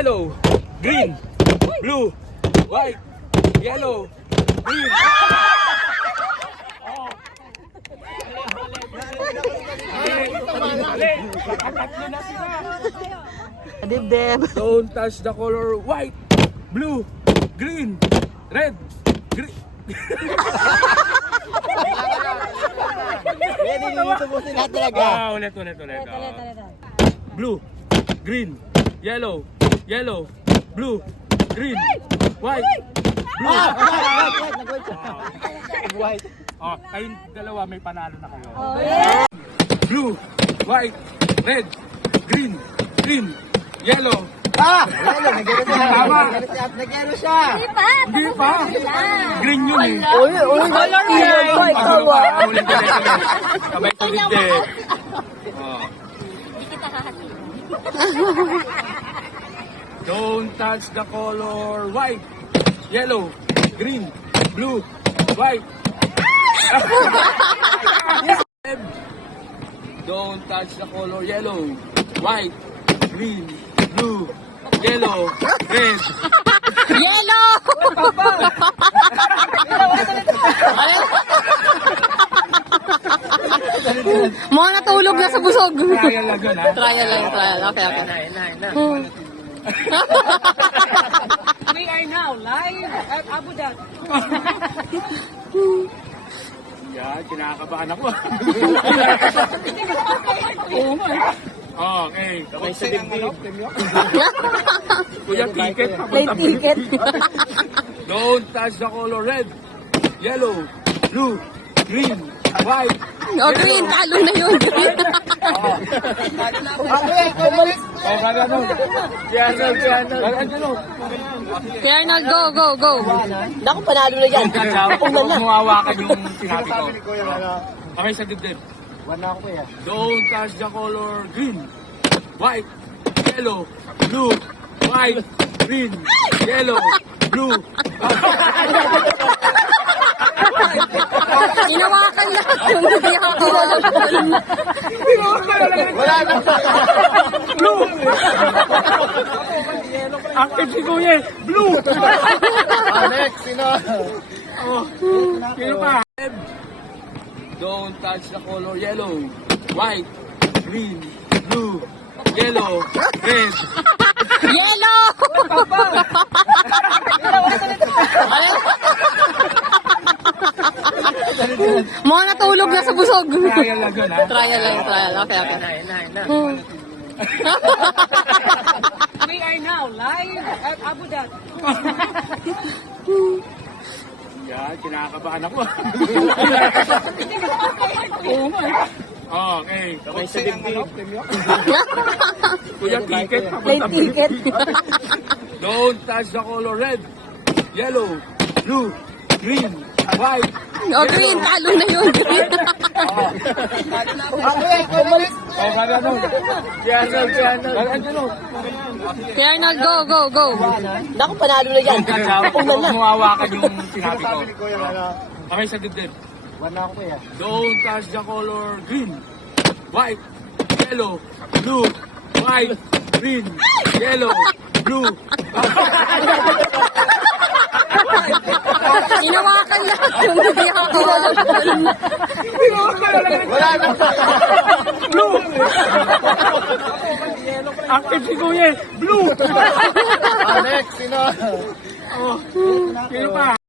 yellow, green, blue, white, yellow, green. Tatlo na sila. Dibdib. Don't touch the color white, blue, green, red, green. Pwede nilitubusin lahat talaga. Ulit. Blue, green, yellow, blue, green, white, blue. White. Oh, kayong dalawa may panalo na kayo. Yeah. Blue, white, red, green, yellow. Yellow, nag-yellow siya. Tama. Nag-yellow siya. Hindi pa. Green yun eh. Uy, color yan. Ikaw ah. Ulit. Sabay sa dibde. Oh. Don't touch the color white, yellow, green, blue, white. Don't touch the color yellow, white, green, blue, yellow, red. Yellow! Mga natulog na sa busog. Trial lang yun ha. Trial. Okay. We are now live at Abu Dhabi. Yan, kinakabahan ako. Okay. Okay sa dibdib. Kuya, ticket. Plane ticket. Don't touch the color red, yellow, blue, green, white. O, green. Talo na yun. Green. Oh, gano'n. Gano'n. Kaya Arnold, go. Naku, panalo na yan. Huwag mo hawakan yung sinabi ko. Kuya, Okay sa dibdib. One na ako kuya. Don't touch the color green, white, yellow, blue, white, green, yellow, blue. Inawakan lahat yung hindi ako. Wala na. Blue! Active si Kuya, blue! Next, sino? Sino pa? Don't touch the color yellow, white, green, blue, yellow, red. Yellow! Mga natulog na sa busog. Trial lang yun ha. Trial. Okay. We are now live at Abu Dhabi. Yan, kinakabahan ako. Okay. Okay sa dibdib. Kuya, ticket. Plane ticket. Don't touch the color red, yellow, blue, green, white. O, green. Talo na yun. Green. Oh, gano'n. Gano'n. Kaya Arnold, go. Naku, panalo na yan. Huwag mo hawakan yung sinabi ko. Kuya, Okay sa dibdib. one na ako kuya. Don't touch the color green, white, yellow, blue, white, green, yellow, blue. Inawakan lahat yung hindi ako. Wala na. Blue! Active si Kuya, blue! Next, sino? Sino pa?